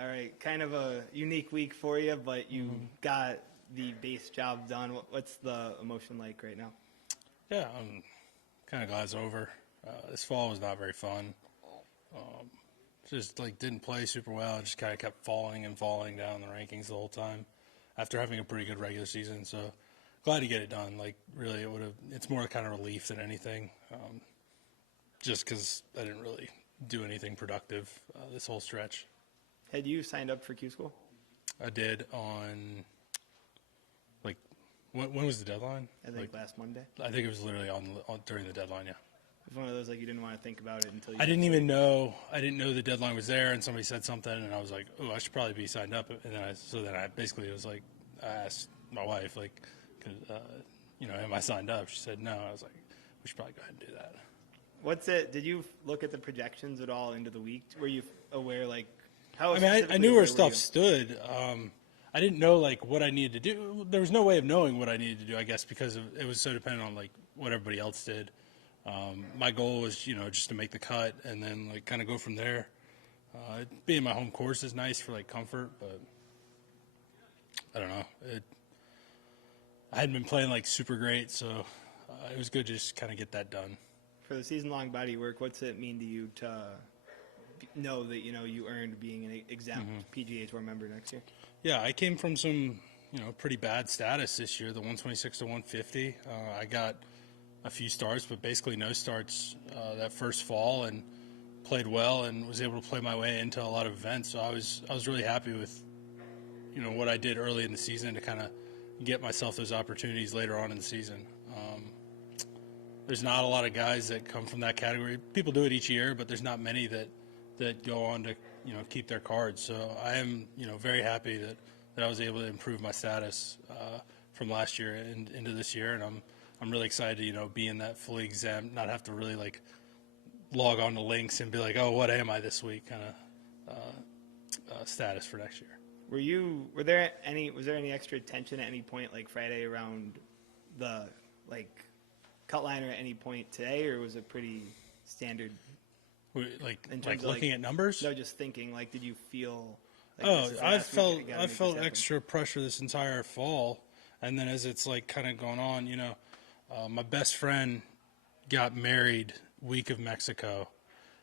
All right, kind of a unique week for you, but you got the base job done. What's the emotion like right now? Yeah, I'm kind of glad it's over. This fall was not very fun. Just like didn't play super well. Just kind of kept falling and falling down the rankings the whole time after having a pretty good regular season. So glad to get it done. Like really, it's more kind of relief than anything. Just because I didn't really do anything productive this whole stretch. Had you signed up for Q School? I did on, like, when was the deadline? I think last Monday. I think it was literally on during the deadline, yeah. It was one of those, like, you didn't want to think about it until you... I didn't even know, I didn't know the deadline was there, and somebody said something, and I was like, oh, I should probably be signed up. And then I basically was like, I asked my wife, like, am I signed up? She said no. I was like, we should probably go ahead and do that. Did you look at the projections at all into the week? Were you aware, like, I knew where stuff stood. I didn't know like what I needed to do. There was no way of knowing what I needed to do, I guess, because it was so dependent on like what everybody else did. My goal was, just to make the cut and then like kind of go from there. Being my home course is nice for like comfort, but I don't know. I hadn't been playing like super great, so it was good to just kind of get that done. For the season-long body work, what's it mean to you to know that you earned being an exempt PGA Tour member next year? Yeah, I came from some pretty bad status this year, the 126 to 150. I got a few starts, but basically no starts that first fall, and played well and was able to play my way into a lot of events. So I was really happy with what I did early in the season to kind of get myself those opportunities later on in the season. There's not a lot of guys that come from that category. People do it each year, but there's not many that go on to keep their cards. So I am very happy that I was able to improve my status from last year and into this year, and I'm really excited to be in that fully exempt, not have to really like log on to links and be like, oh, what am I this week kind of status for next year. Was there any extra tension at any point, like Friday around the cut line, or at any point today, or was it pretty standard? Like looking at numbers? No, just thinking. Like, did you feel? I felt extra pressure this entire fall, and then as it's like kind of going on, my best friend got married week of Mexico,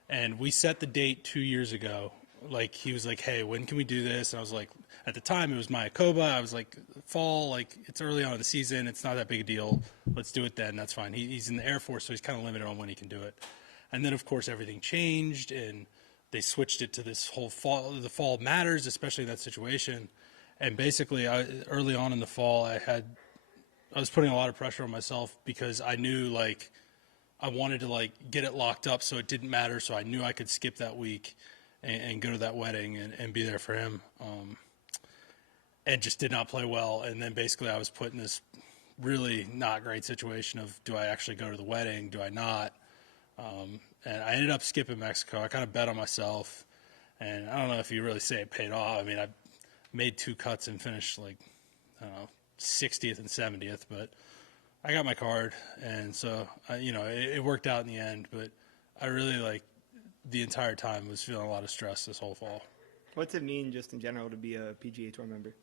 and we set the date 2 years ago. Like he was like, hey, when can we do this? And I was like, at the time it was Mayakoba. I was like, fall, like it's early on in the season. It's not that big a deal. Let's do it then. That's fine. He's in the Air Force, so he's kind of limited on when he can do it. And then of course everything changed, and they switched it to this whole fall. The fall matters, especially in that situation. And basically, early on in the fall, I was putting a lot of pressure on myself because I knew like I wanted to like get it locked up so it didn't matter. So I knew I could skip that week and go to that wedding and be there for him. And just did not play well. And then basically I was put in this really not great situation of, do I actually go to the wedding? Do I not? And I ended up skipping Mexico. I kind of bet on myself. And I don't know if you really say it paid off. I mean, I made 2 cuts and finished like, I don't know, 60th and 70th. But I got my card. And so, it worked out in the end. But I really the entire time was feeling a lot of stress this whole fall. What's it mean just in general to be a PGA Tour member?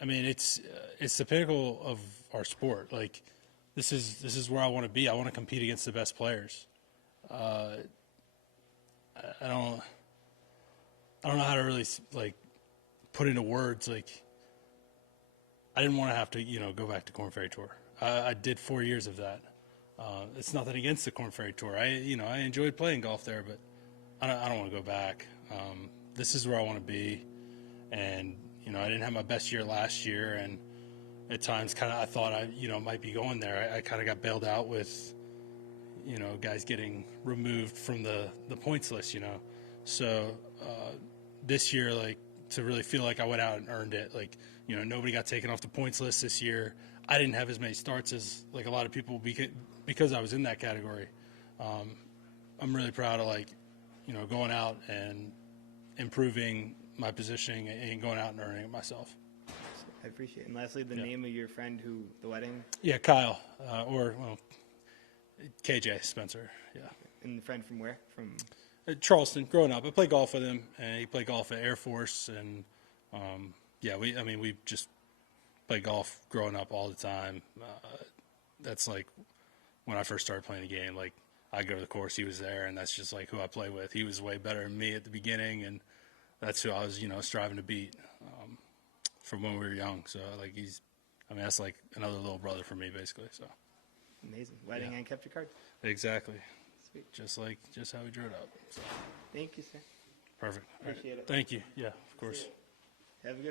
I mean, it's the pinnacle of our sport. Like, this is where I want to be. I want to compete against the best players. I don't know how to really put into words. Like, I didn't want to have to go back to Korn Ferry Tour. I did 4 years of that. It's nothing against the Korn Ferry Tour. I enjoyed playing golf there, but I don't want to go back. This is where I want to be, and I didn't have my best year last year, and at times I thought I might be going there. I kind of got bailed out with guys getting removed from the points list. So this year, to really feel like I went out and earned it, nobody got taken off the points list this year. I didn't have as many starts as a lot of people because I was in that category. I'm really proud of going out and improving my positioning and going out and earning it myself. I appreciate it. And lastly, the name of your friend the wedding? Yeah, Kyle. KJ Spencer, yeah. And a friend from where? From Charleston, growing up. I played golf with him, and he played golf at Air Force, and yeah, we just played golf growing up all the time. That's like when I first started playing the game. Like I go to the course, he was there, and that's just like who I play with. He was way better than me at the beginning, and that's who I was, striving to beat from when we were young. So like that's like another little brother for me, basically. So amazing. Wedding and kept your card. exactly. Sweet. Just how we drew it up. So. Thank you, sir. Perfect. Appreciate it. Thank you. Yeah, of course. Have a good